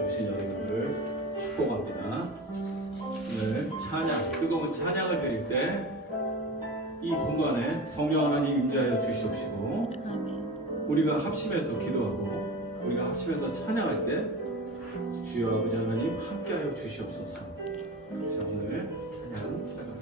오신 여러분들을 축복합니다. 오늘 찬양, 뜨거운 찬양을 드릴 때 이 공간에 성령 하나님 임재하여 주시옵시고, 우리가 합심해서 기도하고 우리가 합심해서 찬양할 때 주여 아버지 하나님 함께하여 주시옵소서. 자, 오늘 찬양 시작하겠습니다.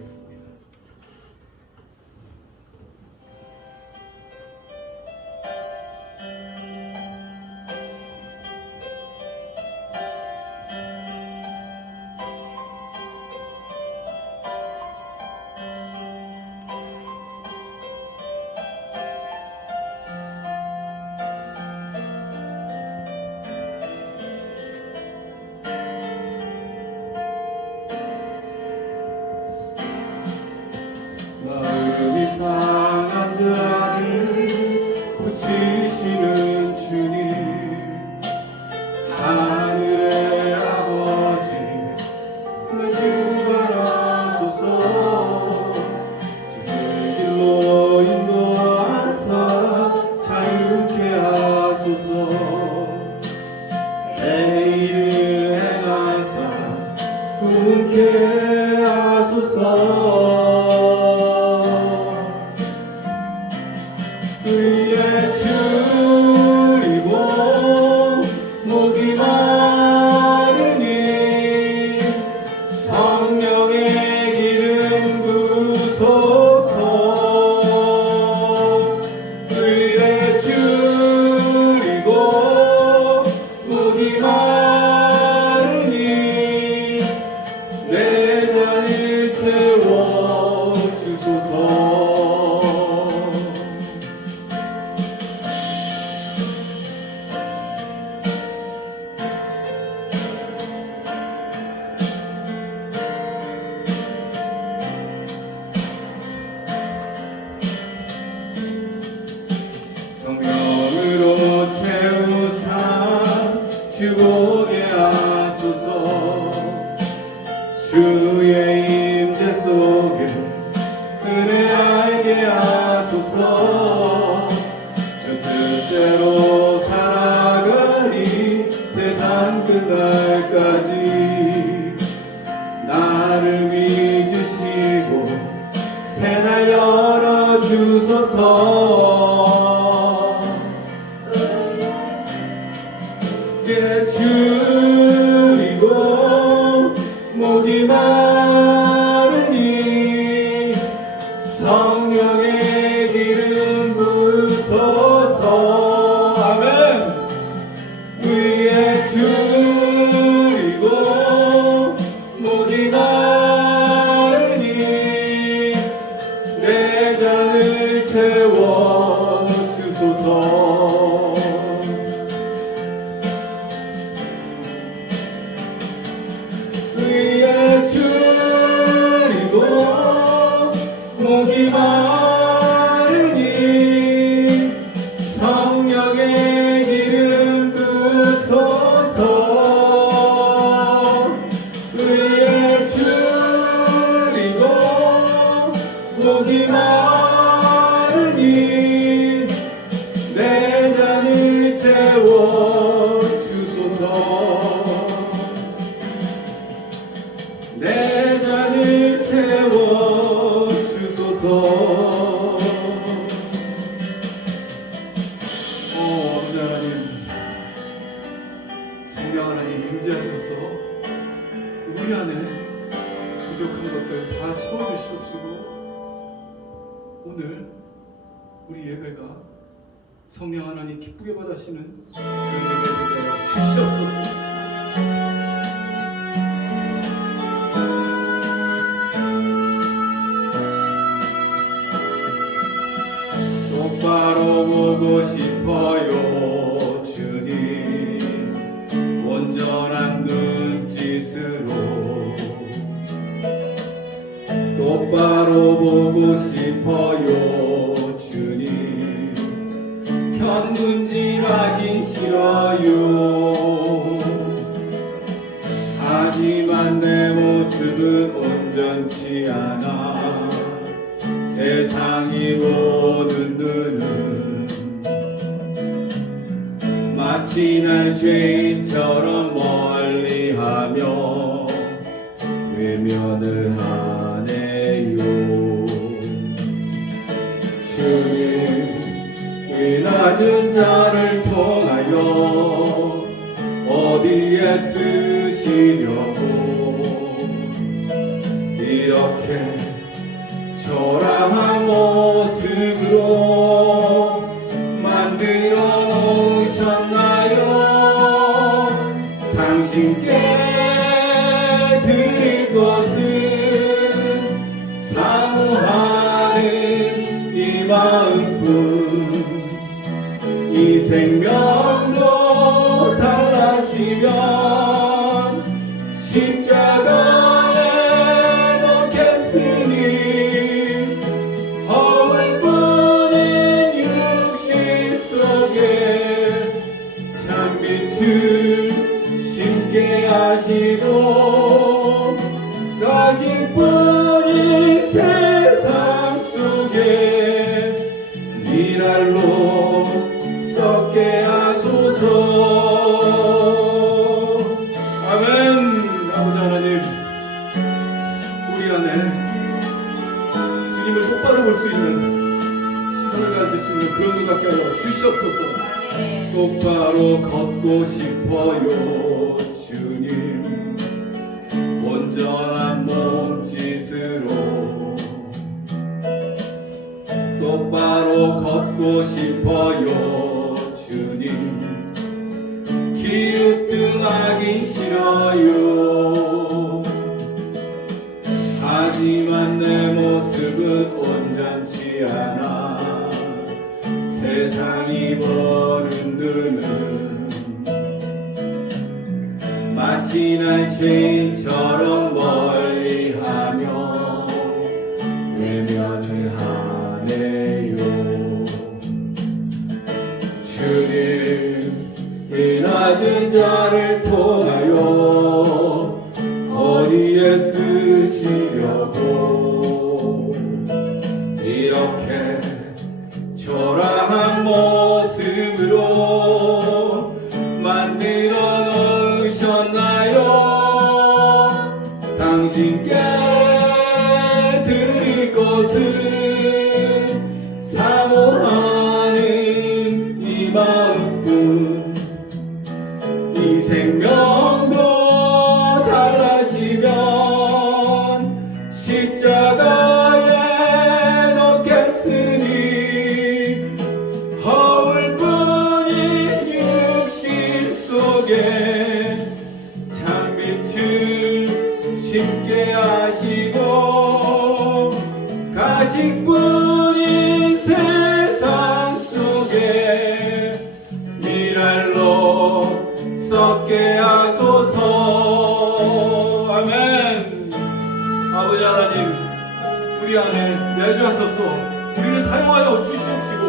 마음이 상한 자를 고치시는 주님, 하늘의 아버지 내 주관하소서. 주의 길로 인도하사 자유케 하소서. 새 일을 행하사 부흥케 하소서. 의에 줄이고 목이 마르니 성령의 기름 부으소서. 의에 줄이고 목이 마르니 내 잔을 채워 주소서. 성령으로 채우사 주보게 하소서. 주의 임재 속에 은혜 알게 하소서. 주 뜻대로 살아가리 세상 끝날까지. 나를 믿으시고 새날 열어주소서. 줄이고 목이 마르니 성령의 기름 부으소서. 아멘. 위에 줄이고 목이 마르니 내 잔을 채워 주소서. 위에 줄이고 목이 마르니 성령의 기름 부으소서. 위에 줄이고 목이 마르니 내 잔을 채워 주소서. 내 잔을 채워 주소서. 아버지 하나님, 성령 하나님 임재하셔서 우리 안에 부족한 것들 다 채워주시옵시고, 오늘 우리 예배가 성령 하나님 기쁘게 받으시는 그런 예배 되게 하여 주시옵소서. 똑바로 보고 싶어요 주님, 온전한 눈짓으로. 똑바로 보고 싶어요 주님, 견문질하기 싫어요. 하지만 내 모습은 온전치 않아 세상이 보는 눈은 마치 날 죄인처럼 외면을 하네요. 주님 이 낮은 자를 통하여 어디에 쓰시려고 이렇게 초라한 모습으로 만들어 놓으셨나요? 당신께 드릴 것은 사모하는 이 마음뿐. 이 생명도 달라시면 십자가에 놓겠으니 허물뿐인 육신 속에 참빛을 심게 하시고 가식뿐인 세상 속에 미랄로 썩게 하소서. 아멘. 아버지 하나님, 우리 안에 주님을 똑바로 볼 수 있는 시선을 가질 수 있는 그런 눈 갖게 하여 주시옵소서. 똑바로 걷고 싶어요 주님. 온전한 몸짓으로 똑바로 걷고 싶어요 주님. 기웃등하긴 싫어요. 하지만 내 모습은 온전치 않아. 세상이 보는 눈은 마치 날 죄인처럼 멀리하며 외면을 하네요. 주님 이 낮은 자를 통하여 어디에 쓰시려고 이렇게 초라한 모습으로 만들어 놓으셨나요? 당신께 드릴 것은 사모하는 이 마음뿐. 이 생명도 달라시면 십자가에 놓겠으니 허울뿐인 육신 속에 참빛을 심게 하시고 가식뿐인 세상 속에 미랄로 썩게 하소서. 아멘. 아버지 하나님, 우리 안에 내주하소서. 우리를 사용하여 주시옵시고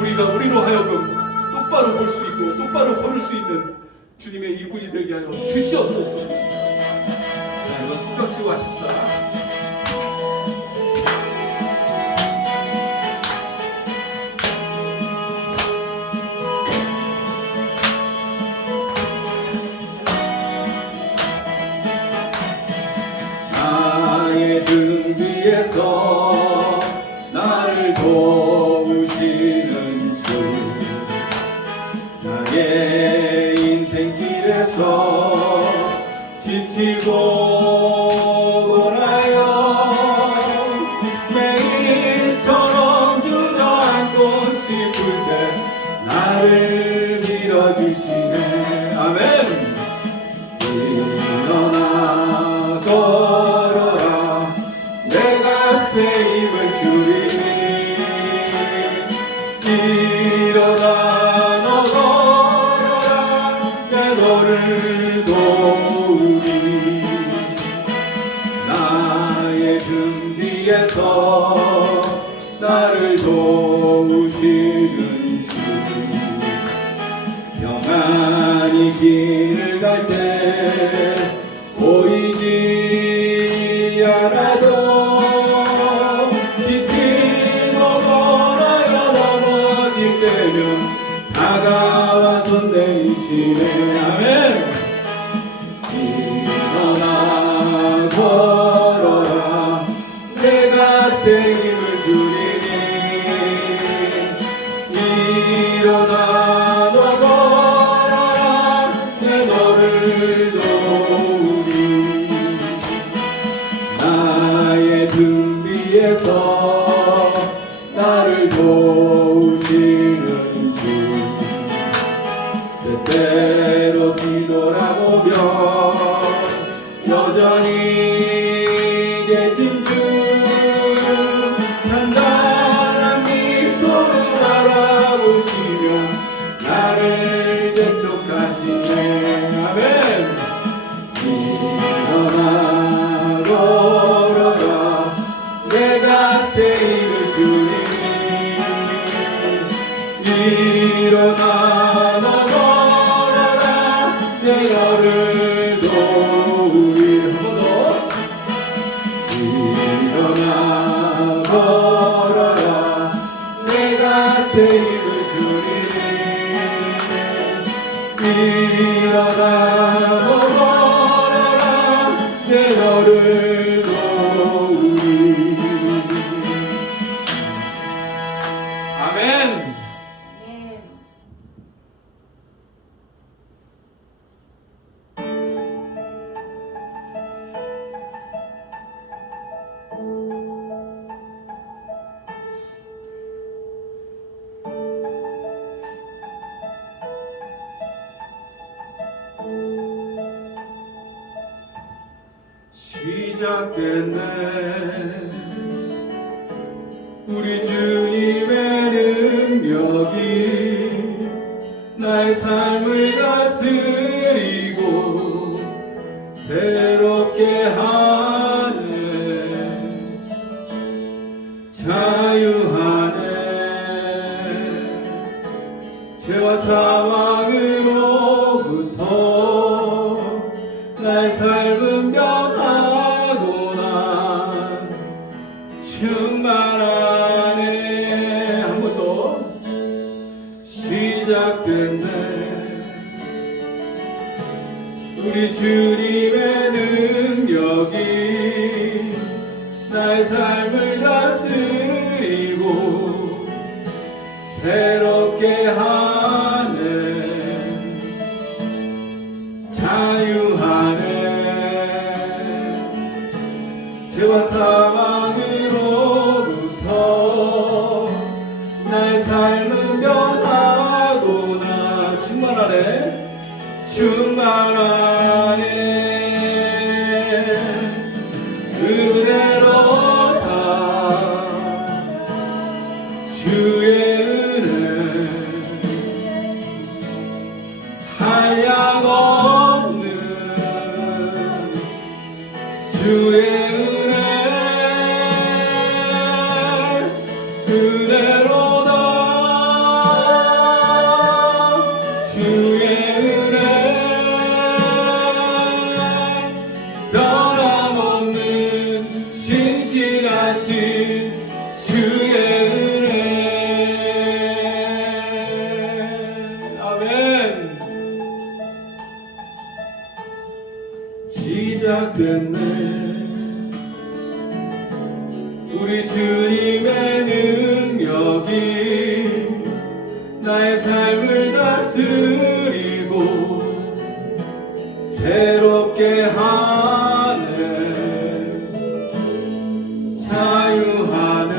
우리가 우리로 하여금 똑바로 볼 수 있고 똑바로 걸을 수 있는 주님의 일꾼이 되게 하여 주시옵소서. 자, 이건 손뼉 치고 하십시다. 나의 등 뒤에서 나를 도우시는 주, 나의 인생길에서 지치고 고나여 매일처럼 주저앉고 싶을 때 나를 밀어주시네. 아멘. 일어나 걸어라 내가 새 힘을 주리니. 일어나 너 걸어라 내 너를 도우리. 나의 등 뒤에서 나를 도우시는 주, 평안히 길을 갈 때 보이지 않아도 지치고 걸어야 넘어질 때면 다가와 손 내미시네. 아멘. 일어나 도우리 나의 등 뒤에서 나를 도우시는 주 때때로 뒤돌아보면 여전히 계신 주 단단한 미소로 바라보시며 나를 재촉하시네. 아멘. 일어나 걸어라 내가 세임을 주님이 일어나 걸어라 내 너를 도우리. 한 번 더 일어나 걸어라 내가 세임을 주님이 일어나 걸어라 내 너를 도우리. 아멘. 시작됐네 우리 주님의 능력이 나의 삶을 다스리고 새롭게 하네. 자유하네 죄와 사망으로부터 나의 삶은 변하고 난 충만하네. 한 번 더 시작됐네 우리 주님의 능력이 나의 삶을 다스리고 새롭게 하네. 자유하네 죄와 사망으로부터 나의 삶은 변하고 나 충만하네. 충만하네 은혜로다 주의 은혜 한량없는 주의 은혜 은혜로다 주의 은혜 변함없는 신실하신 주의 은혜. 아멘. 시작됐네 우리 주님의 능력이 나의 삶을 다스리고 새롭게 하네. 자유하네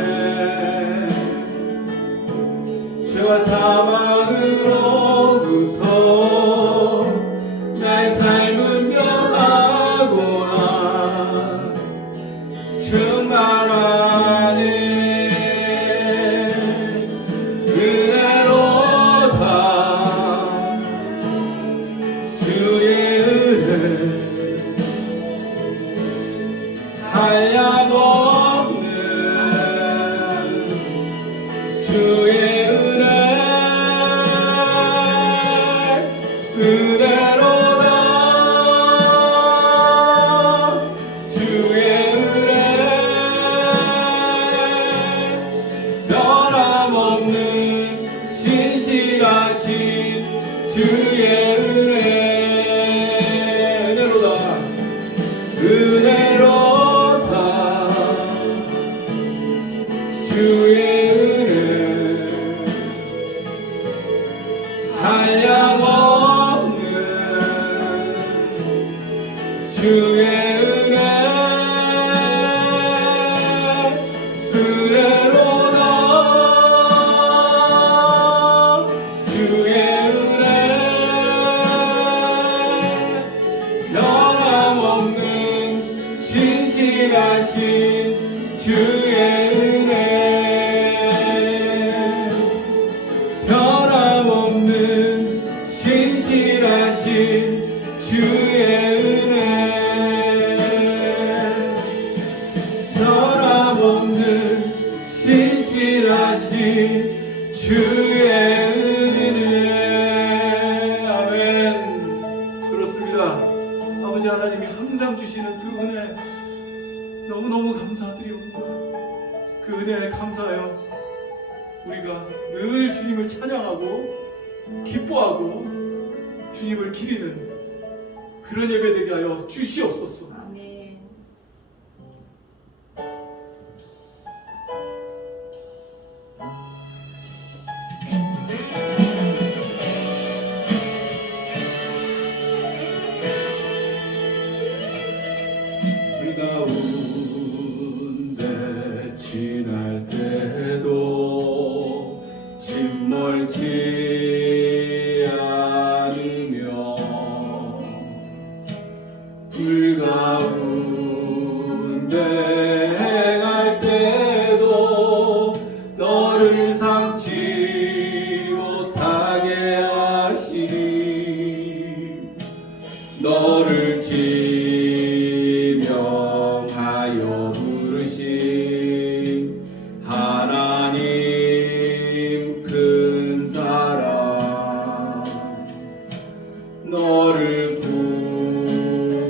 죄와 사망으로부터 나의 삶은 변하고 난 충만하네. 은혜로다 주의 은혜 주의 은혜로다. 주의 은혜 변함없는 신실하신 주의 은혜 변함없는 신실하신 주의 은혜 변함없는 신실하신 주의 은혜. 아멘. 그렇습니다. 아버지 하나님이 항상 주시는 그 은혜 너무너무 감사드립니다. 그 은혜에 감사하여 우리가 늘 주님을 찬양하고 기뻐하고 주님을 기리는 그런 예배 되게 하여 주시옵소서. 아멘. 그 가운데 지날 때도 짓멀지 않으며 불 가운데 행할 때도 너를 삼지 못하게 하시니 너를 지명하여 부르신 하나님 큰 사랑 너를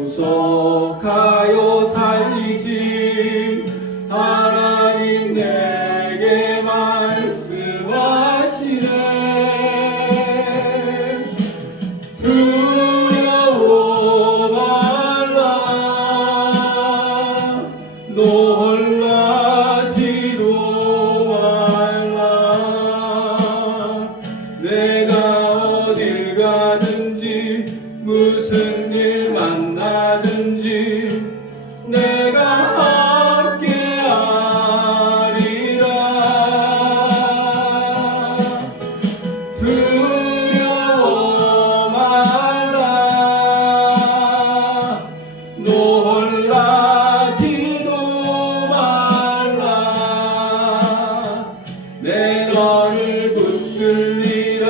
구속하여 살리신 하나님 내게 말씀하시네. 두려워 말라 놀라지도 말라 내가 어딜 가든지 무슨 일 만나든지 내가 함께하리라. 두려워 말라 놀라지도 말라 내 너를 붙들리라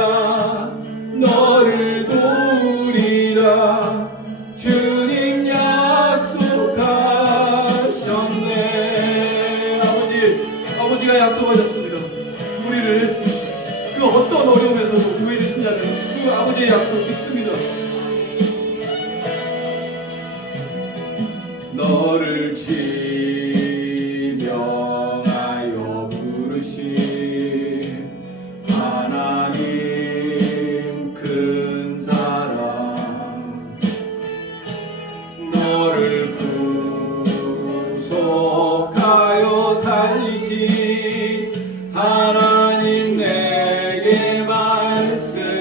너를 도우리라 주님 약속하셨네. 아버지가 약속하셨습니다. 우리를 그 어떤 어려움에서도 구해 주신다는 그 아버지의 약속 믿습니다. 너를 지명하여 부르신 하나님 큰 사랑 너를 구속하여 살리신 하나님 내게 말씀하시네.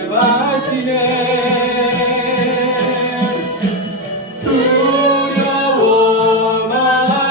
두려워 말라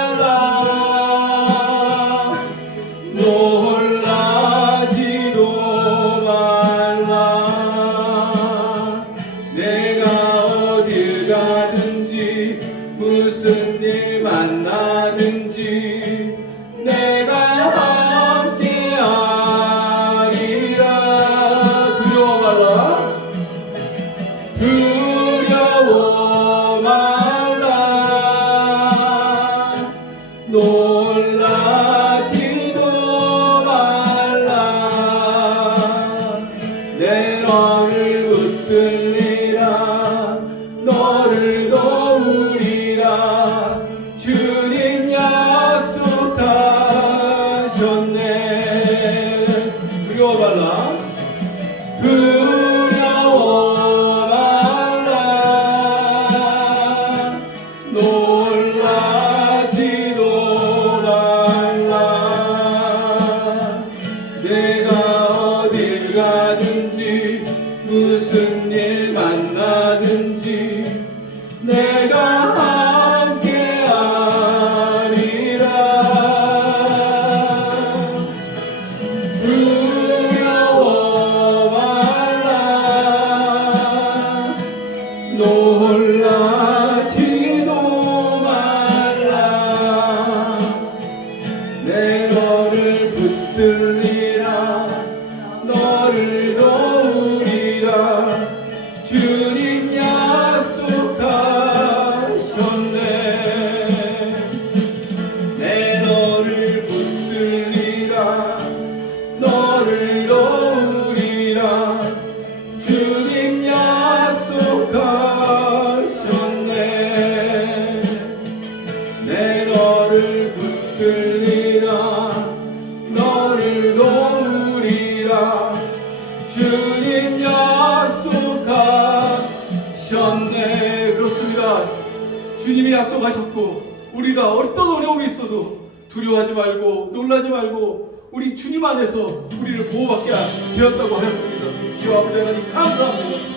주님이 약속하셨고 우리가 어떤 어려움이 있어도 두려워하지 말고 놀라지 말고 우리 주님 안에서 우리를 보호받게 되었다고 하였습니다. 주여 아버지 하나님 감사합니다.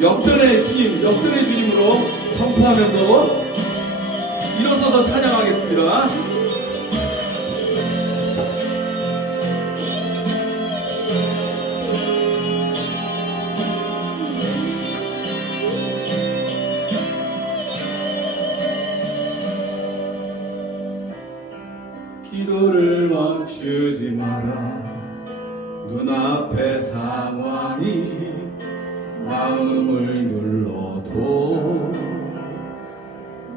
역전의 주님으로 선포하면서 일어서서 찬양하겠습니다. 기도를 멈추지 마라. 눈앞의 상황이 마음을 눌러도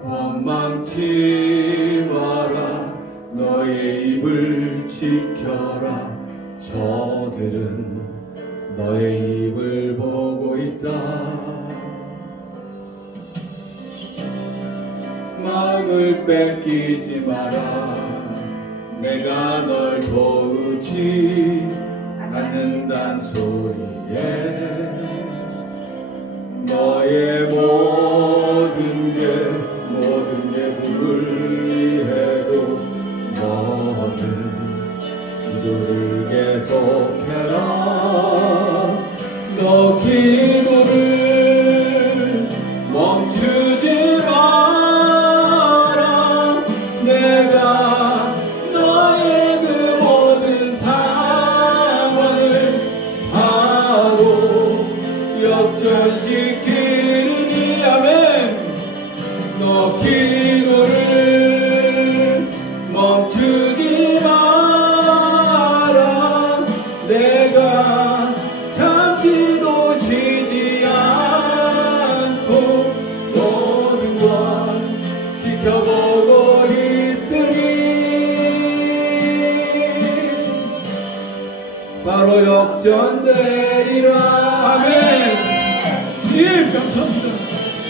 원망치 마라. 너의 입을 지켜라. 저들은 너의 입을 보고 있다. 마음을 뺏기지 마라. 내가 널 도우지 않는단 소리에 너의 모든 게 불리해도 너는 기도를 계속해라. 너 기도를 멈추지 마라. 내가 너의 그 모든 상황을 바로 역전시키느니. 아멘. 너 기도를 멈추지 마라. 내가 잠시도 쉬지 않고 모든 걸 지켜보고 있으니 바로 역전되리라. 아멘. 주님 감사합니다.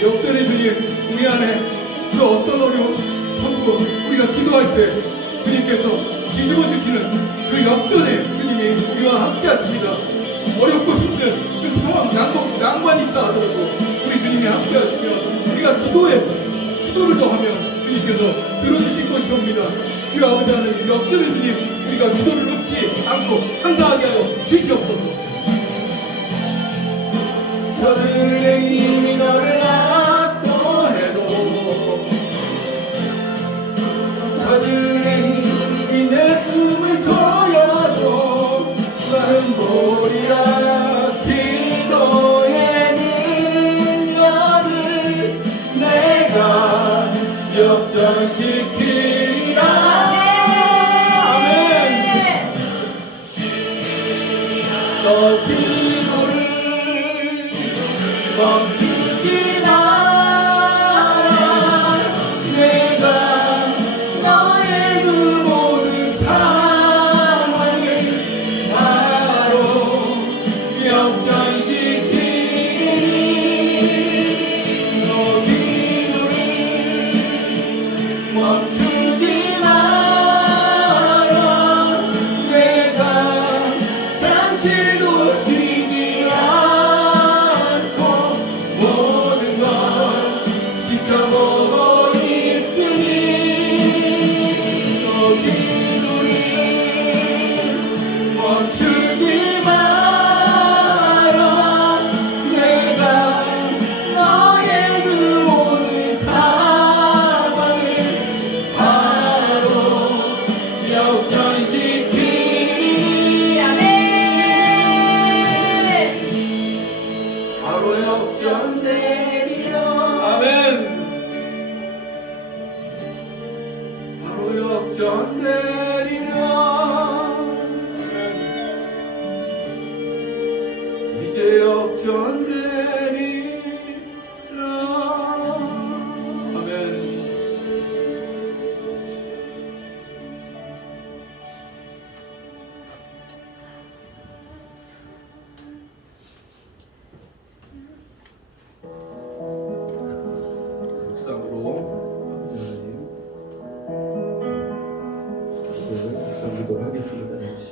역전의 주님, 우리 안에 그 어떤 어려움 전부 우리가 기도할 때 주님께서 뒤집어 주시는 그 역전의 주님이 우리와 함께 하십니다. 어렵고 힘든 그 상황, 난관이 있다 하더라도 우리 주님이 함께 하시면 우리가 기도를 더하면 주님께서 들어주실 것이옵니다. 주여 아버지 하나님, 역전의 주님, 우리가 기도를 놓지 않고 항상하게 하여 주시옵소서. 저들의 힘이 너를 압도해도 저들의 힘이 내 숨을 조여도 나는 보리라. 기도의 능력을 내가 역전시키리라. 아멘. 너 기도를 멈추지 마라. 내가 너의 그 모든 상황을 바로 역전시키니. 너 기도를 멈추지 마라. 내가 잠시도 쉬지 않고 모든 걸 지켜보고 있으니 너 기도를 멈추지 마라. 내가 너의 그 모든 상황을 바로 역전시키니. 아멘. 바로 역전되리라. 아멘. 바로 역전되리라. 이제 역전되리라. 아멘. 묵상으로 아버지 하나님 묵상 기도를 하겠습니다. 잠시.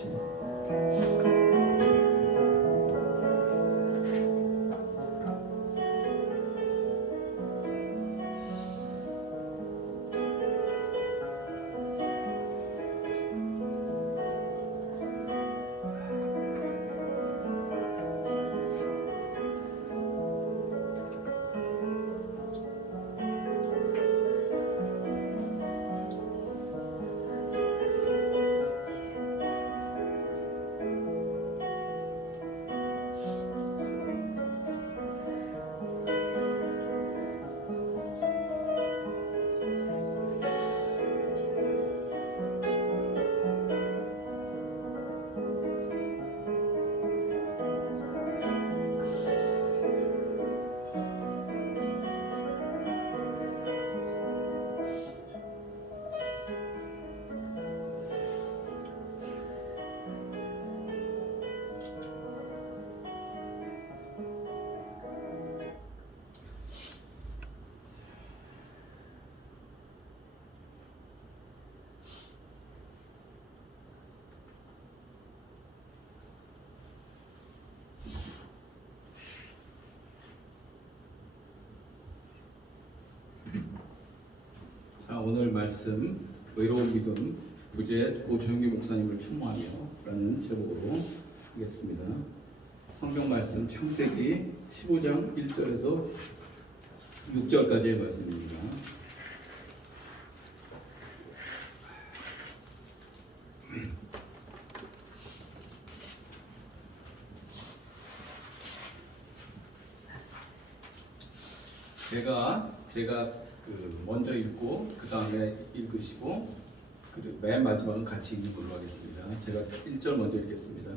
오늘 말씀 의로운 믿음 부제 고조영기 목사님을 추모하며 라는 제목으로 하겠습니다. 성경 말씀 창세기 15장 1절에서 6절까지의 말씀입니다. 제가 먼저 읽고 그 다음에 읽으시고 맨 마지막은 같이 읽는 걸로 하겠습니다. 제가 1절 먼저 읽겠습니다.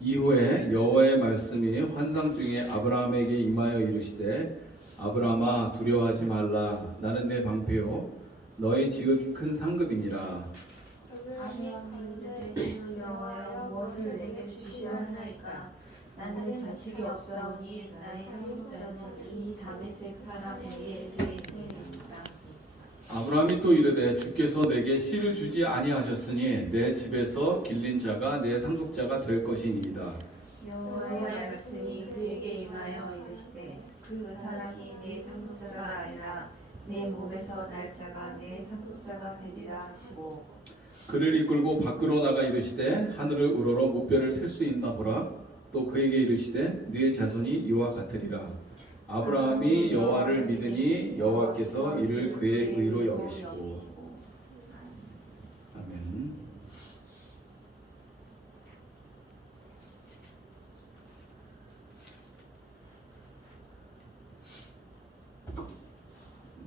이후에 여호와의 말씀이 환상 중에 아브라함에게 임하여 이르시되 아브라함아 두려워하지 말라. 나는 내 방패요 너의 지극히 큰 상급이니라. 여호와여 무엇을 내게 주시려나이까. 나는 자식이 없사오니 나의 상속자는 이 다메섹 사람에게 있으리이다. 아브라함이 또 이르되 주께서 내게 씨를 주지 아니하셨으니 내 집에서 길린 자가 내 상속자가 될 것이니이다. 여호와의 말씀이 그에게 임하여 이르시되 그 사람이 내 상속자가 아니라 내 몸에서 날 자가 내 상속자가 되리라 하시고 그를 이끌고 밖으로 나가 이르시되 하늘을 우러러 무뼈를 셀 수 있나 보라. 또 그에게 이르시되 네 자손이 이와 같으리라. 아브라함이 여호와를 믿으니 여호와께서 이를 그의 의로 여기시고. 아멘.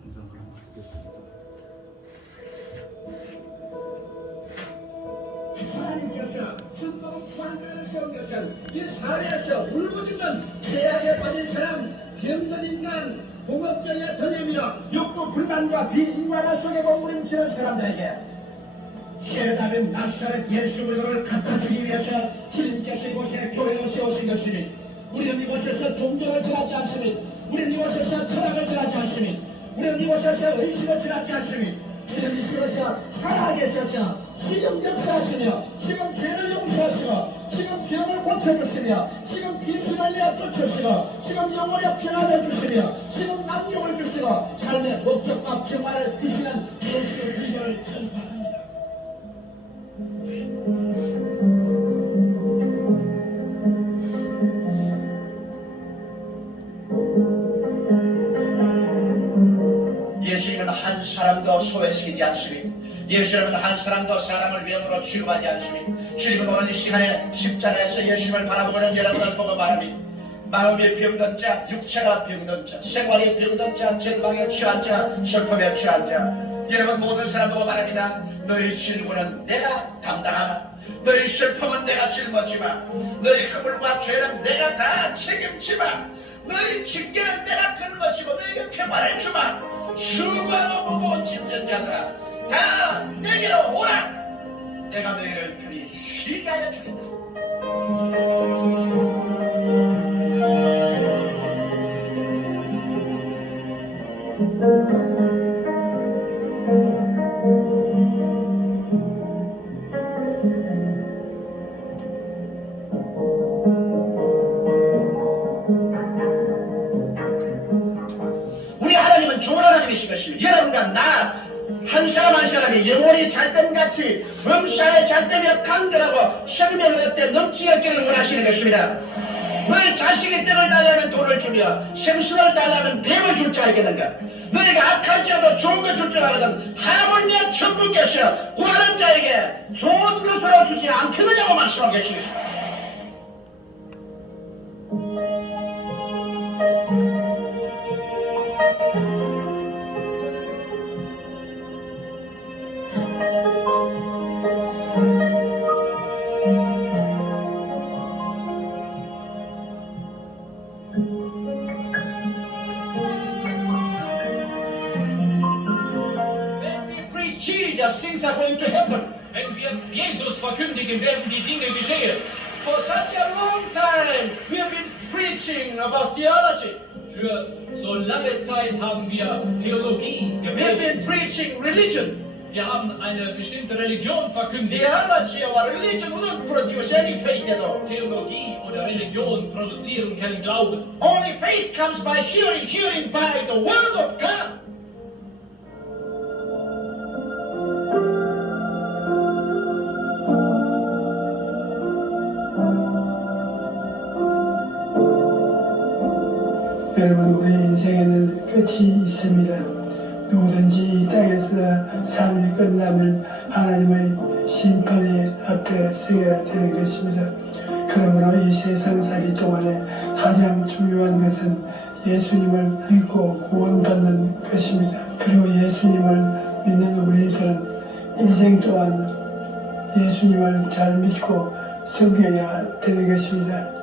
영상을 한번 보겠습니다. 하나님께서 순방 천대를 세운 것은 이 사회에서 울부짖는 죄악에 빠진 사람, 병든 인간, 공업적의 전염이여 욕구 불만과 비인간화 속에 머무르는 사람들에게 해답은 낯설 예수 그리스도를 갖다 주기 위해서 주님께서 이곳에 교회를 세우신 것이니 우리는 이곳에서 종교를 전하지 않으니 우리는 이곳에서 철학을 전하지 않으니 우리는 이곳에서 의식을 전하지 않으니 우리는 이곳에서 살아가게 하셔서 지금 역사하시며 지금 죄를 용서하시고 지금 병을 고쳐주시며 지금 귀신을 내어 쫓으시고 지금 영혼의 평안을 주시며 지금 만족을 주시고 삶의 목적과 평안을 주시는 예수 그리스도를 전파합니다. 예수님은 한 사람도 소외시키지 않으시니 예수님은 한 사람도 사람을 위험으로 취급하지 않으시니 주님은 오늘 이 시간에 십자가에서 예수님을 바라보는 여러분을 보고 말하니 마음이 병든 자, 육체가 병든 자, 생활이 병든 자, 절망에 취한 자, 슬픔에 취한 자 여러분 모든 사람 보고 말합니다. 너희 질문은 내가 담당하마. 너희 슬픔은 내가 짊어지마. 너희 허물과 죄는 내가 다 책임지마. 너희 징계는 내가 짊어지고 너에게 평안을 주마. 수고하고 무거운 짐진 자들아 다 내게로 오라. 내가 너희를 편히 쉬게 하여 주겠다. 우리 하나님은 좋은 하나님이신 것입니다. 여러분과 나 한 사람 한 사람이 영혼이 잣댐같이 범사에 잣댐에 강건하고 생명을 얻되 넘치게 하기를 원하시는 것입니다. 너희 자식이 떡을 달라면 돈을 주며 생수를 달라면 뱀을 줄 줄 알겠는가? 너희가 악할지라도 좋은 거 줄 줄 알거든 하물며 천부께서 구하는 자에게 좋은 것으로 주지 않겠느냐고 말씀하고 계시겠습니다. Jesus, things are going to happen. Wenn wir Jesus verkündigen, werden die Dinge geschehen. For such a long time, we have been preaching about theology. Für so lange Zeit haben wir Theologie We have gepredigt. been preaching religion. Wir haben eine bestimmte Religion verkündigt. Theology or religion wouldn't produce any faith at all. Theologie oder Religion produzieren keinen Glauben. Only faith comes by hearing, hearing by the word of God. 끝이 있습니다. 누구든지 이 땅에서 삶이 끝나면 하나님의 심판의 앞에 서게 되는 것입니다. 그러므로 이 세상살이 동안에 가장 중요한 것은 예수님을 믿고 구원받는 것입니다. 그리고 예수님을 믿는 우리들은 인생 또한 예수님을 잘 믿고 섬겨야 되는 것입니다.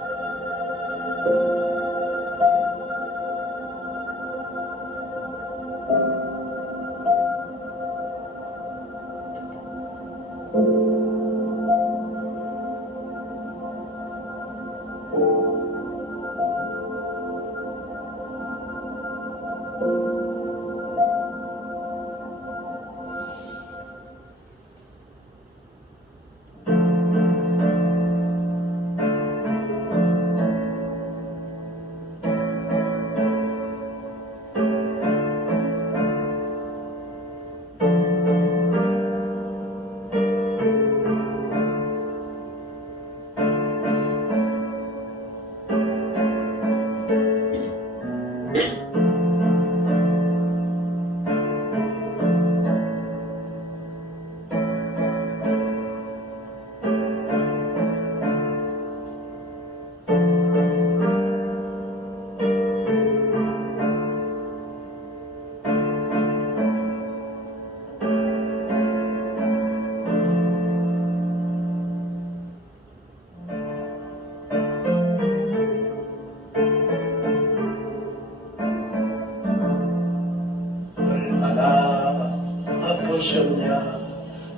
아프셨냐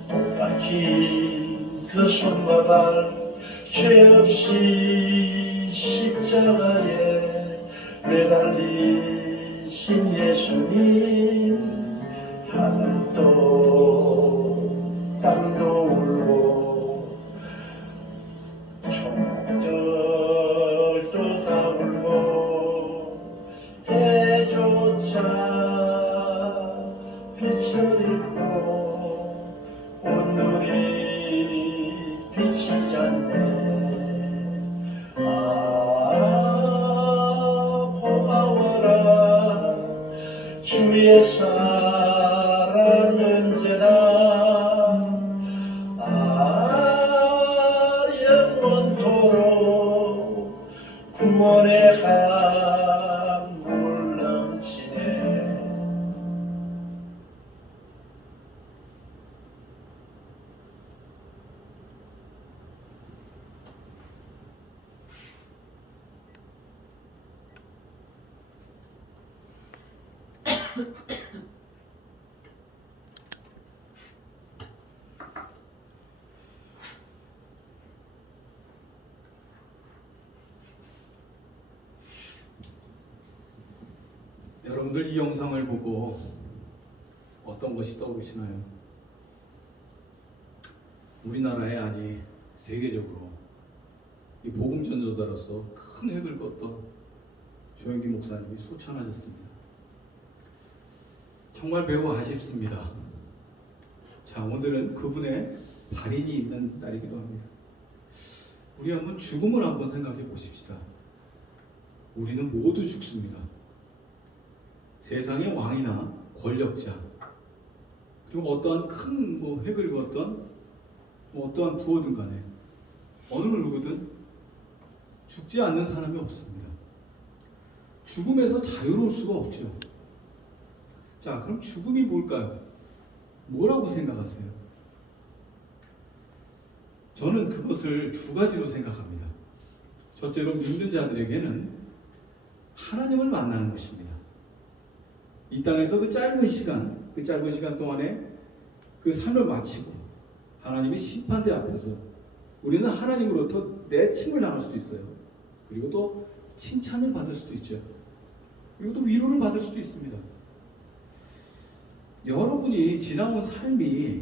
못 박힌 그 손과 발 죄 없이 십자가에 매달리신 예수님 하늘도 땅도 울고 천국들도 다 울고 해조차 비춰있고 온누리 비치지 않네. 아 고마워라 주의 사랑 언제나 아 영원토록 구원의 강물 넘치네. 여러분들 이 영상을 보고 어떤 것이 떠오르시나요? 우리나라에 아니 세계적으로 이 복음 전도자로서 큰 획을 그었던 조영기 목사님이 소천하셨습니다. 정말 매우 아쉽습니다. 자, 오늘은 그분의 발인이 있는 날이기도 합니다. 우리 한번 죽음을 한번 생각해 보십시다. 우리는 모두 죽습니다. 세상의 왕이나 권력자, 그리고 어떠한 큰 획을 그었던 어떠한 부호든 간에 어느 누구든 죽지 않는 사람이 없습니다. 죽음에서 자유로울 수가 없죠. 자, 그럼 죽음이 뭘까요? 뭐라고 생각하세요? 저는 그것을 두 가지로 생각합니다. 첫째로 믿는 자들에게는 하나님을 만나는 것입니다. 이 땅에서 그 짧은 시간 동안에 그 삶을 마치고 하나님의 심판대 앞에서 우리는 하나님으로부터 내침을 당할 수도 있어요. 그리고 또 칭찬을 받을 수도 있죠. 그리고 또 위로를 받을 수도 있습니다. 여러분이 지나온 삶이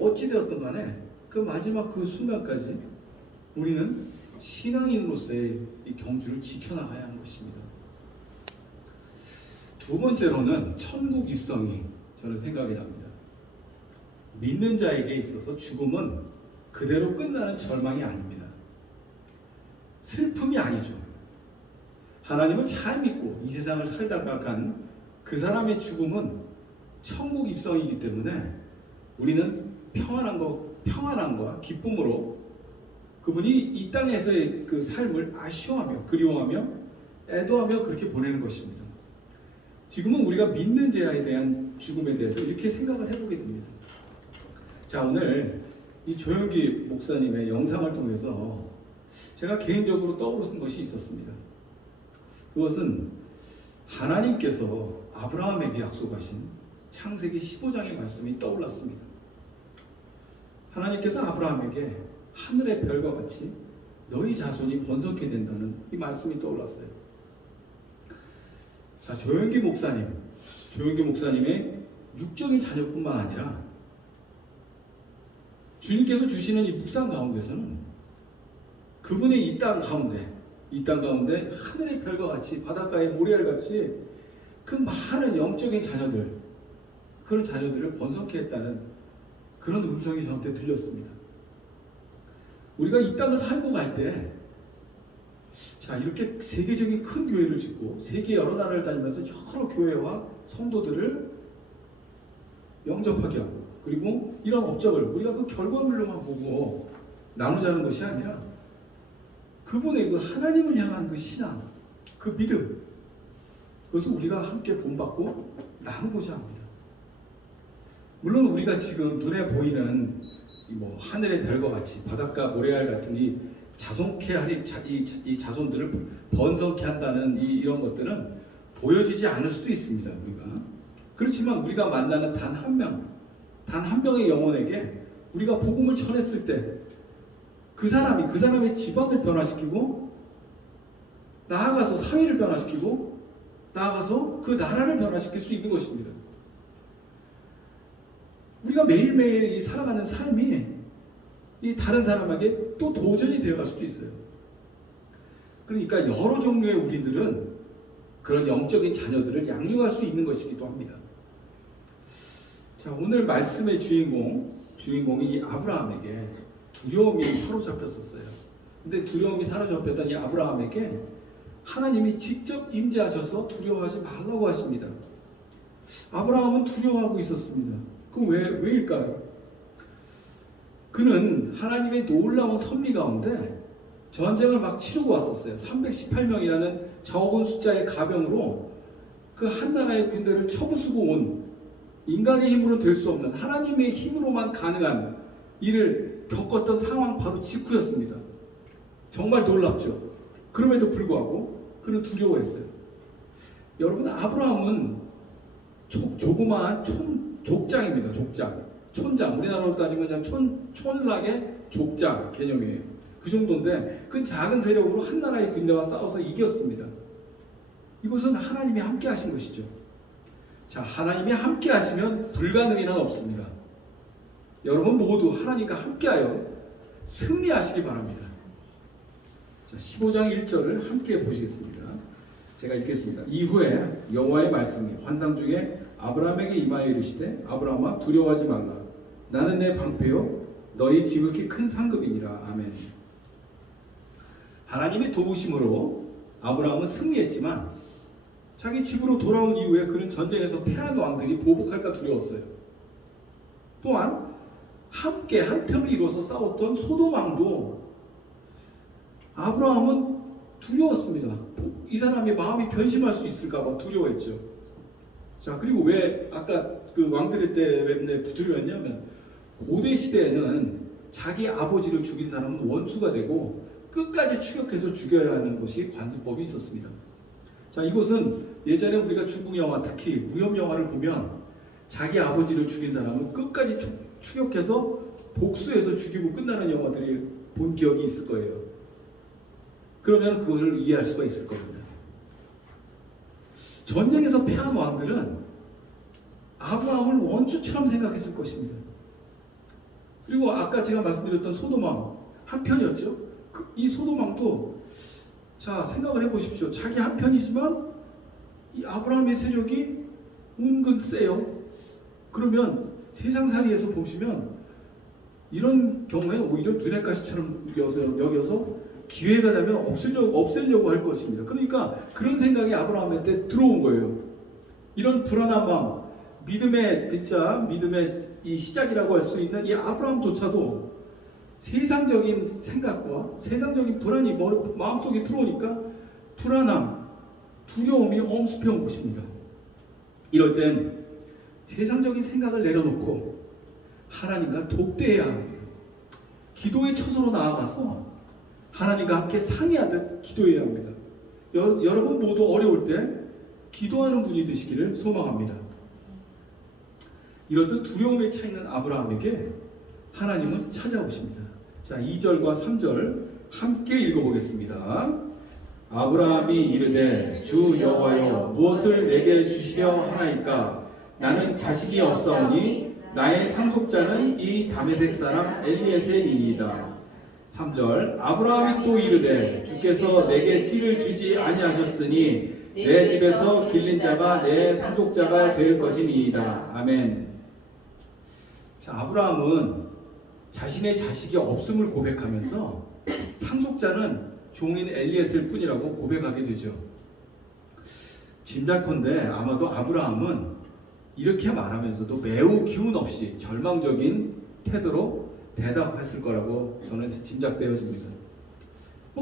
어찌되었든 간에 그 마지막 그 순간까지 우리는 신앙인으로서의 이 경주를 지켜나가야 하는 것입니다. 두 번째로는 천국 입성이 저는 생각이 납니다. 믿는 자에게 있어서 죽음은 그대로 끝나는 절망이 아닙니다. 슬픔이 아니죠. 하나님을 잘 믿고 이 세상을 살다가 간 그 사람의 죽음은 천국 입성이기 때문에 우리는 평안함과 기쁨으로 그분이 이 땅에서의 그 삶을 아쉬워하며 그리워하며 애도하며 그렇게 보내는 것입니다. 지금은 우리가 믿는 자에 대한 죽음에 대해서 이렇게 생각을 해보게 됩니다. 자, 오늘 이 조영기 목사님의 영상을 통해서 제가 개인적으로 떠오르는 것이 있었습니다. 그것은 하나님께서 아브라함에게 약속하신 창세기 15장의 말씀이 떠올랐습니다. 하나님께서 아브라함에게 하늘의 별과 같이 너희 자손이 번성케 된다는 이 말씀이 떠올랐어요. 자, 조영기 목사님의 육적인 자녀뿐만 아니라 주님께서 주시는 이 묵상 가운데서는 그분의 이 땅 가운데 하늘의 별과 같이 바닷가의 모래알 같이 그 많은 영적인 자녀들, 그런 자녀들을 번성케 했다는 그런 음성이 저한테 들렸습니다. 우리가 이 땅을 살고 갈 때, 자, 이렇게 세계적인 큰 교회를 짓고 세계 여러 나라를 다니면서 여러 교회와 성도들을 영접하게 하고, 그리고 이런 업적을 우리가 그 결과물로만 보고 나누자는 것이 아니라 그분의 그 하나님을 향한 그 신앙, 그 믿음, 그것을 우리가 함께 본받고 나누고자 합니다. 물론 우리가 지금 눈에 보이는 뭐 하늘의 별과 같이 바닷가 모래알 같은 이 자손들을 번성케 한다는 이런 것들은 보여지지 않을 수도 있습니다. 우리가 그렇지만 우리가 만나는 단 한 명의 영혼에게 우리가 복음을 전했을 때 그 사람의 집안을 변화시키고 나아가서 사회를 변화시키고 나아가서 그 나라를 변화시킬 수 있는 것입니다. 우리가 매일매일 살아가는 삶이 이 다른 사람에게 또 도전이 되어갈 수도 있어요. 그러니까 여러 종류의 우리들은 그런 영적인 자녀들을 양육할 수 있는 것이기도 합니다. 자, 오늘 말씀의 주인공이 이 아브라함에게 두려움이 사로잡혔었어요. 근데 두려움이 사로잡혔던 이 아브라함에게 하나님이 직접 임재하셔서 두려워하지 말라고 하십니다. 아브라함은 두려워하고 있었습니다. 그럼 왜일까요? 그는 하나님의 놀라운 섭리 가운데 전쟁을 막 치르고 왔었어요. 318명이라는 적은 숫자의 가병으로 그 한 나라의 군대를 쳐부수고 온 인간의 힘으로 될 수 없는 하나님의 힘으로만 가능한 일을 겪었던 상황 바로 직후였습니다. 정말 놀랍죠. 그럼에도 불구하고 그는 두려워했어요. 여러분, 아브라함은 조그마한 족장입니다. 촌장. 우리나라로 따지면 그냥 촌락의 족장 개념이에요. 그 정도인데 그 작은 세력으로 한 나라의 군대와 싸워서 이겼습니다. 이것은 하나님이 함께 하신 것이죠. 자, 하나님이 함께 하시면 불가능이란 없습니다. 여러분 모두 하나님과 함께하여 승리하시기 바랍니다. 자, 15장 1절을 함께 보시겠습니다. 제가 읽겠습니다. 이후에 여호와의 말씀이 환상 중에 아브라함에게 임하여 이르시되 아브라함아 두려워하지 말라. 나는 내 방패요 너희 지극히 큰 상급이니라. 아멘. 하나님의 도우심으로 아브라함은 승리했지만 자기 집으로 돌아온 이후에 그는 전쟁에서 패한 왕들이 보복할까 두려웠어요. 또한 함께 한 틈을 이루어서 싸웠던 소돔 왕도 아브라함은 두려웠습니다. 이 사람의 마음이 변심할 수 있을까 봐 두려워했죠. 자, 그리고 왜 아까 그 왕들의 때 왜 두려웠냐면 고대 시대에는 자기 아버지를 죽인 사람은 원수가 되고 끝까지 추격해서 죽여야 하는 것이 관습법이 있었습니다. 자, 이것은 예전에 우리가 중국 영화, 특히 무협 영화를 보면 자기 아버지를 죽인 사람은 끝까지 추격해서 복수해서 죽이고 끝나는 영화들을 본 기억이 있을 거예요. 그러면 그것을 이해할 수가 있을 겁니다. 전쟁에서 패한 왕들은 아브라함을 원수처럼 생각했을 것입니다. 그리고 아까 제가 말씀드렸던 소돔 왕 한편이었죠. 이 소돔 왕도 자, 생각을 해보십시오. 자기 한편이지만 이 아브라함의 세력이 은근 세요. 그러면 세상살이에서 보시면 이런 경우에 오히려 눈엣가시처럼 여겨서 기회가 되면 없애려고 할 것입니다. 그러니까 그런 생각이 아브라함한테 들어온 거예요. 이런 불안한 마음, 믿음의 이 시작이라고 할 수 있는 이 아브라함조차도 세상적인 생각과 세상적인 불안이 마음속에 들어오니까 불안함, 두려움이 엄습해온 것입니다. 이럴 땐 세상적인 생각을 내려놓고 하나님과 독대해야 합니다. 기도의 처소로 나아가서 하나님과 함께 상의하듯 기도해야 합니다. 여러분 모두 어려울 때 기도하는 분이 되시기를 소망합니다. 이렇듯 두려움에 차 있는 아브라함에게 하나님은 찾아오십니다. 자, 2절과 3절 함께 읽어보겠습니다. 아브라함이 이르되 주 여호와여 무엇을 내게 주시려 하나이까? 나는 자식이 없사오니 나의 상속자는 이 다메섹 사람 엘리에셀이니이다. 3절 아브라함이 또 이르되 주께서 내게 씨를 주지 아니하셨으니 내 집에서 길린 자가 내 상속자가 될 것이니이다. 아멘. 자, 아브라함은 자신의 자식이 없음을 고백하면서 상속자는 종인 엘리에셀 뿐이라고 고백하게 되죠. 짐작컨대 아마도 아브라함은 이렇게 말하면서도 매우 기운 없이 절망적인 태도로 대답했을 거라고 저는 짐작되어집니다.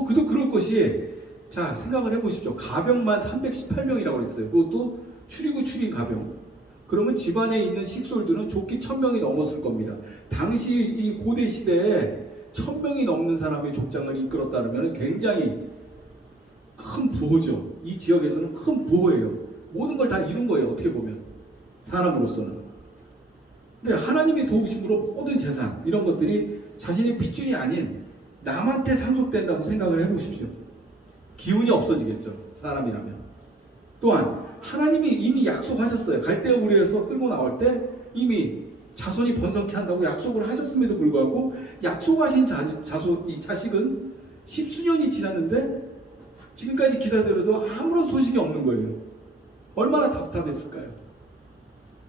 그도 그럴 것이, 자, 생각을 해보십시오. 가병만 318명이라고 했어요. 그것도 추리고 추린 가병. 그러면 집안에 있는 식솔들은 좋게 1000명이 넘었을 겁니다. 당시 이 고대 시대에 1000명이 넘는 사람의 족장을 이끌었다면 굉장히 큰 부호죠. 이 지역에서는 큰 부호예요. 모든 걸 다 이룬 거예요. 어떻게 보면 사람으로서는. 근데 하나님의 도우심으로 모든 재산 이런 것들이 자신의 핏줄이 아닌 남한테 상속된다고 생각을 해보십시오. 기운이 없어지겠죠. 사람이라면. 또한 하나님이 이미 약속하셨어요. 갈대우리에서 끌고 나올 때 이미 자손이 번성케 한다고 약속을 하셨음에도 불구하고 약속하신 이 자식은 10수년이 지났는데 지금까지 기다려도 아무런 소식이 없는 거예요. 얼마나 답답했을까요?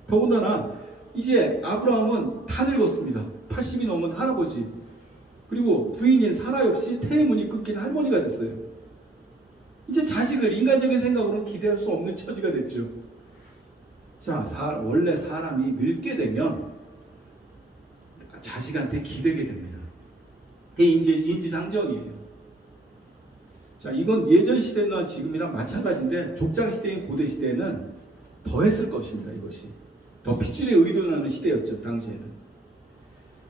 더군다나 이제 아브라함은 다 늙었습니다. 80이 넘은 할아버지, 그리고 부인인 사라 역시 태문이 끊긴 할머니가 됐어요. 이제 자식을 인간적인 생각으로는 기대할 수 없는 처지가 됐죠. 자, 원래 사람이 늙게 되면 자식한테 기대게 됩니다. 그게 인지상정이에요. 자, 이건 예전 시대나 지금이랑 마찬가지인데 족장 시대인 고대 시대에는 더 했을 것입니다. 이것이 더 핏줄에 의존하는 시대였죠. 당시에는.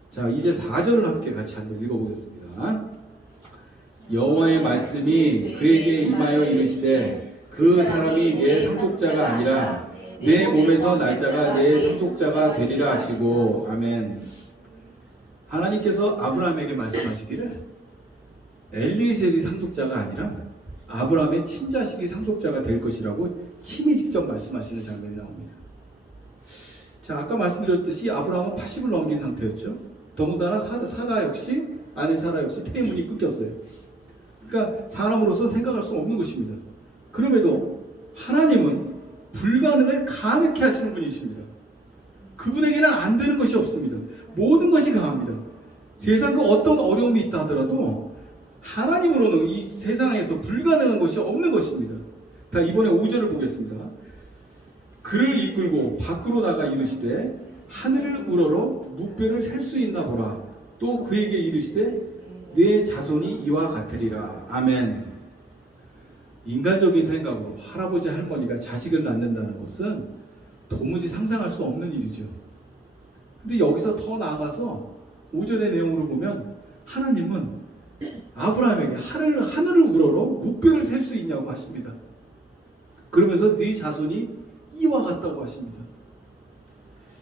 자, 이제 4절을 함께 같이 한번 읽어보겠습니다. 여호와의 말씀이 그에게 임하여 이르시되 그 사람이 내 상속자가 아니라 내 몸에서 날짜가 내 상속자가 되리라 하시고. 아멘. 하나님께서 아브라함에게 말씀하시기를 엘리에셀이 상속자가 아니라 아브라함의 친자식이 상속자가 될 것이라고 친히 직접 말씀하시는 장면이 나옵니다. 자, 아까 말씀드렸듯이 아브라함은 80을 넘긴 상태였죠. 더군다나 아내 사라 역시 태문이 끊겼어요. 그러니까 사람으로서 생각할 수 없는 것입니다. 그럼에도 하나님은 불가능을 가능케 하시는 분이십니다. 그분에게는 안 되는 것이 없습니다. 모든 것이 가합니다. 세상 그 어떤 어려움이 있다 하더라도 하나님으로는 이 세상에서 불가능한 것이 없는 것입니다. 자, 이번에 5절을 보겠습니다. 그를 이끌고 밖으로 나가 이르시되 하늘을 우러러 무뼈를 셀 수 있나 보라. 또 그에게 이르시되 내 자손이 이와 같으리라. 아멘. 인간적인 생각으로 할아버지 할머니가 자식을 낳는다는 것은 도무지 상상할 수 없는 일이죠. 근데 여기서 더 나아가서 5절의 내용으로 보면 하나님은 아브라함에게 하늘을 우러러 무뼈를 셀 수 있냐고 하십니다. 그러면서 네 자손이 이와 같다고 하십니다.